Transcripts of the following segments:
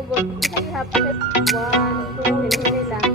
sugod. Isa ihapon. 1, 2, hili lang.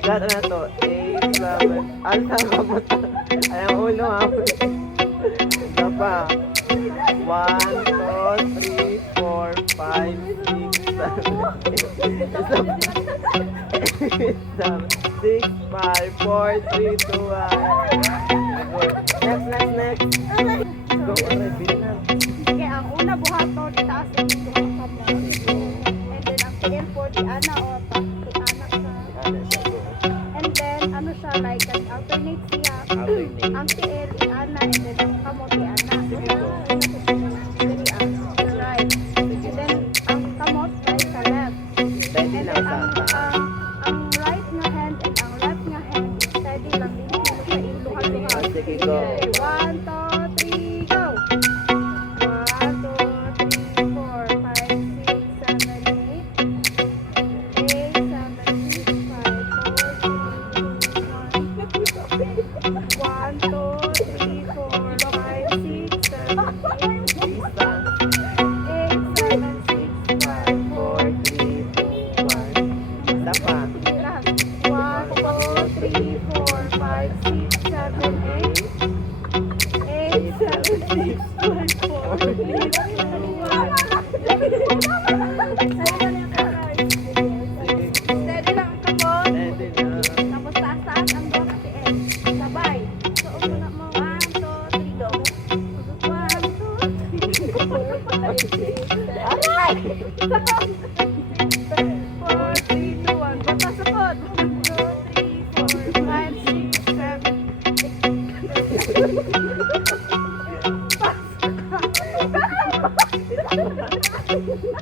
8, na to? 8, 7. Ang sama mo to. Ay, ang ulo ha. Isa pa. 1, 2, 3, 4, 5, 6, 7, 8. 6, 5, 4, 3, 2, 1. Next. Go already na. Okay, ang una buhaton, itaas ang duha ka mo. And then, ang PM4, di ana o and then, ano siya, like, alternate siya. Ang TL, di ana, and then, ang kamot, di ana. Right. And then, ang kamot, right sa left. And then, ang right nga hand and ang left nga hand, steady lang din mo sa iluha-luha. Sige, go. 1, 2, 3, go! 1, 2, 3, 4, 5, 6, 7, 8. 8, 7, 6, 5, 4, 3, 2, 1. 1, 2, 3, 4, 5, 6, 7, 8. 8, 7, 6, 5, 4, 3, 2, 1. Isa pa. 1, 2, 3, 4, 5, 6, 7, 8. 8, 7, 6, 5, 4, 3, 2, 1. Steady lang ang kamot. Pwede na. Tapos taas-taas ang doon at end. Sabay. So, muna mo. 1, 2, 3, go. 1, 2, 3, 4, 5, 6, 7, 4, 3, 2, 1. Batas sapot. 1, 2, 3, 4, 5, 6, 7, 8.